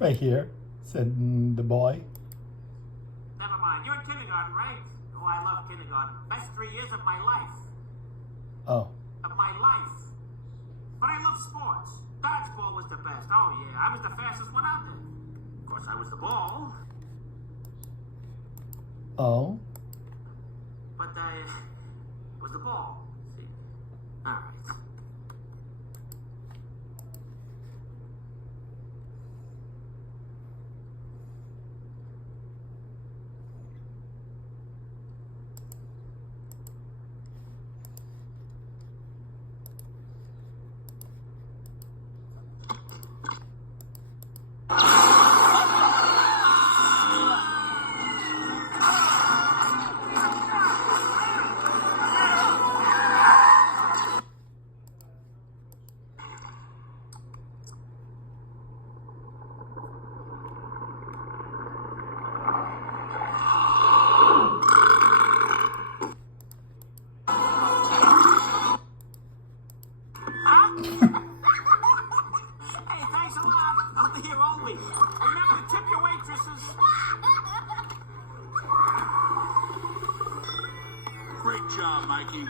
Right here, said the boy. Never mind. You're in kindergarten, right? Oh, I love kindergarten. Best 3 years of my life. Oh. Of my life. But I love sports. Dodgeball was the best. Oh, yeah. I was the fastest one out there. Of course, I was the ball. Oh. But I was the ball. See? All right. Hey, thanks a lot. I'll be here all week. Remember to tip your waitresses. Great job, Mikey.